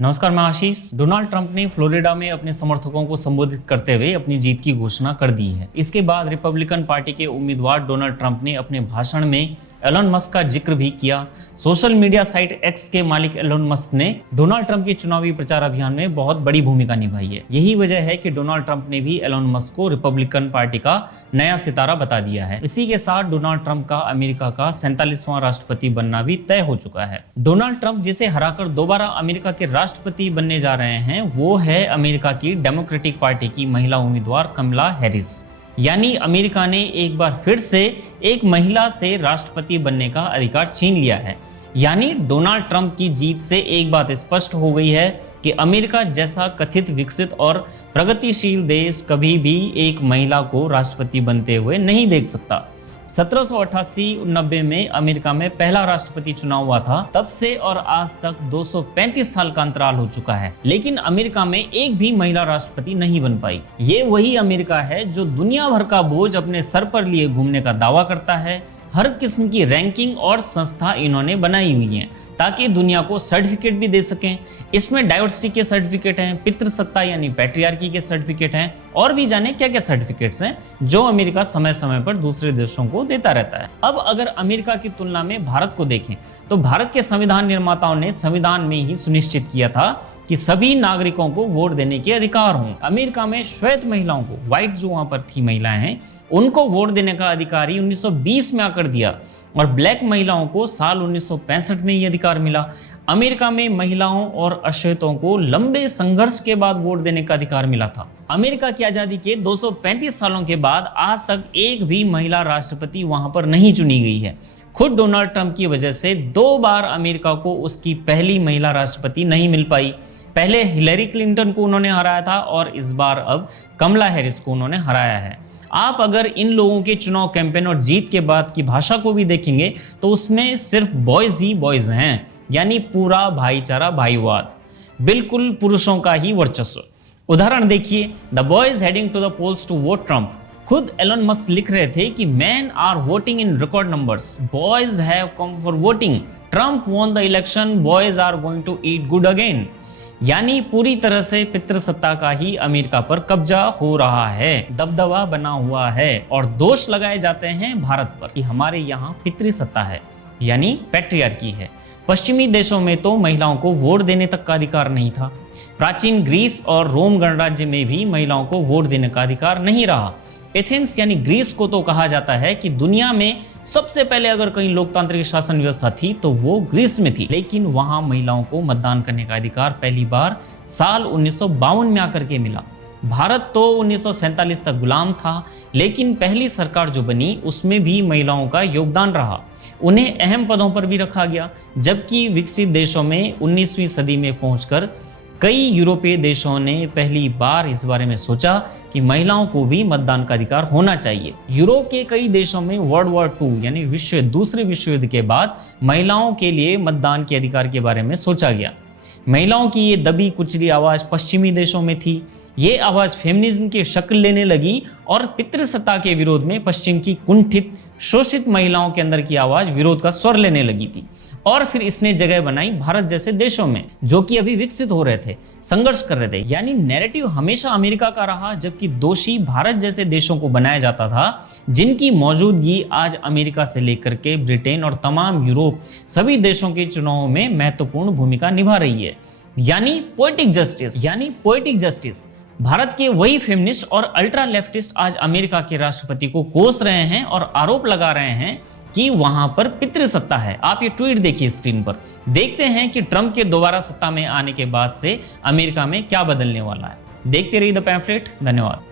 नमस्कार, मैं आशीष। Donald Trump ने फ्लोरिडा में अपने समर्थकों को संबोधित करते हुए अपनी जीत की घोषणा कर दी है। इसके बाद रिपब्लिकन पार्टी के उम्मीदवार डोनाल्ड ट्रंप ने अपने भाषण में एलन मस्क का जिक्र भी किया। सोशल मीडिया साइट एक्स के मालिक एलन मस्क ने डोनाल्ड ट्रंप के चुनावी प्रचार अभियान में बहुत बड़ी भूमिका निभाई है। यही वजह है कि डोनाल्ड ट्रंप ने भी एलन मस्क को रिपब्लिकन पार्टी का नया सितारा बता दिया है। इसी के साथ डोनाल्ड ट्रंप का अमेरिका का 47वां राष्ट्रपति बनना भी तय हो चुका है। डोनाल्ड ट्रंप जिसे हराकर दोबारा अमेरिका के राष्ट्रपति बनने जा रहे हैं, वो है अमेरिका की डेमोक्रेटिक पार्टी की महिला उम्मीदवार कमला हैरिस। यानी अमेरिका ने एक बार फिर से एक महिला से राष्ट्रपति बनने का अधिकार छीन लिया है। यानी डोनाल्ड ट्रंप की जीत से एक बात स्पष्ट हो गई है कि अमेरिका जैसा कथित विकसित और प्रगतिशील देश कभी भी एक महिला को राष्ट्रपति बनते हुए नहीं देख सकता। 1788-90 में अमेरिका में पहला राष्ट्रपति चुनाव हुआ था। तब से और आज तक 235 साल का अंतराल हो चुका है, लेकिन अमेरिका में एक भी महिला राष्ट्रपति नहीं बन पाई। ये वही अमेरिका है जो दुनिया भर का बोझ अपने सर पर लिए घूमने का दावा करता है। हर किस्म की रैंकिंग और संस्था इन्होंने बनाई हुई है ताकि दुनिया को सर्टिफिकेट भी दे सकें। इसमें डाइवर्सिटी के सर्टिफिकेट हैं, पितृसत्ता यानी पैट्रियार्की के सर्टिफिकेट हैं, और भी जाने क्या क्या सर्टिफिकेट्स हैं जो अमेरिका समय समय पर दूसरे देशों को देता रहता है। अब अगर अमेरिका की तुलना में भारत को देखें तो भारत के संविधान निर्माताओं ने संविधान में ही सुनिश्चित किया था कि सभी नागरिकों को वोट देने के अधिकार हों। अमेरिका में श्वेत महिलाओं को, व्हाइट जो वहां पर थी महिलाएं हैं, उनको वोट देने का अधिकार ही 1920 में आकर दिया, और ब्लैक महिलाओं को साल 1965 में ये अधिकार मिला। अमेरिका में महिलाओं और अश्वेतों को लंबे संघर्ष के बाद वोट देने का अधिकार मिला था। अमेरिका की आजादी के 235 सालों के बाद आज तक एक भी महिला राष्ट्रपति वहां पर नहीं चुनी गई है। खुद डोनाल्ड ट्रंप की वजह से 2 बार अमेरिका को उसकी पहली महिला राष्ट्रपति नहीं मिल पाई। पहले हिलरी क्लिंटन को उन्होंने हराया था और इस बार अब कमला हैरिस को उन्होंने हराया है। आप अगर इन लोगों के चुनाव कैंपेन और जीत के बाद की भाषा को भी देखेंगे तो उसमें सिर्फ बॉयज ही बॉयज हैं, यानी पूरा भाईचारा, भाईवाद, बिल्कुल पुरुषों का ही वर्चस्व। उदाहरण देखिए, the boys heading to the polls to vote Trump. खुद एलन मस्क लिख रहे थे कि man are voting in record numbers, boys have come for voting, Trump won the election, boys are going to eat good again. यानी पूरी तरह से पितृसत्ता का ही अमेरिका पर कब्जा हो रहा है, दबदबा बना हुआ है, और दोष लगाए जाते हैं भारत पर कि हमारे यहाँ पितृसत्ता है, यानी पैट्रियार्की है। पश्चिमी देशों में तो महिलाओं को वोट देने तक का अधिकार नहीं था। प्राचीन ग्रीस और रोम गणराज्य में भी महिलाओं को वोट देने का अधिकार नहीं रहा। एथेंस यानी ग्रीस को तो कहा जाता है कि दुनिया में सबसे पहले अगर कहीं लोकतांत्रिक शासन व्यवस्था थी तो वो ग्रीस में थी, लेकिन वहां महिलाओं को मतदान करने का अधिकार पहली बार साल 1952 में आकर के मिला। भारत तो 1947 तक गुलाम था, लेकिन पहली सरकार जो बनी उसमें भी महिलाओं का योगदान रहा, उन्हें अहम पदों पर भी रखा गया। जबकि विकसित देशों में 19वीं सदी में पहुंचकर कई यूरोपीय देशों ने पहली बार इस बारे में सोचा कि महिलाओं को भी मतदान का अधिकार होना चाहिए। यूरोप के कई देशों में वर्ल्ड वॉर 2 यानी दूसरे विश्व युद्ध के बाद महिलाओं के लिए मतदान के अधिकार के बारे में सोचा गया। महिलाओं की ये दबी कुचली आवाज पश्चिमी देशों में थी। ये आवाज फेमिनिज्म की शक्ल लेने लगी और पितृसत्ता के विरोध में पश्चिम की कुंठित, शोषित महिलाओं के अंदर की आवाज विरोध का स्वर लेने लगी थी। और फिर इसने जगह बनाई भारत जैसे देशों में जो कि अभी विकसित हो रहे थे, संघर्ष कर रहे थे। यानी नैरेटिव हमेशा अमेरिका का रहा, जबकि दोषी भारत जैसे देशों को बनाया जाता था, जिनकी मौजूदगी आज अमेरिका से लेकर के ब्रिटेन और तमाम यूरोप सभी देशों के चुनावों में महत्वपूर्ण भूमिका निभा रही है। यानी पोएटिक जस्टिस भारत के वही फेमिनिस्ट और अल्ट्रा लेफ्टिस्ट आज अमेरिका के राष्ट्रपति को कोस रहे हैं और आरोप लगा रहे हैं कि वहां पर पितृसत्ता है। आप ये ट्वीट देखिए स्क्रीन पर, देखते हैं कि ट्रंप के दोबारा सत्ता में आने के बाद से अमेरिका में क्या बदलने वाला है। देखते रहिए द पैम्फलेट। धन्यवाद।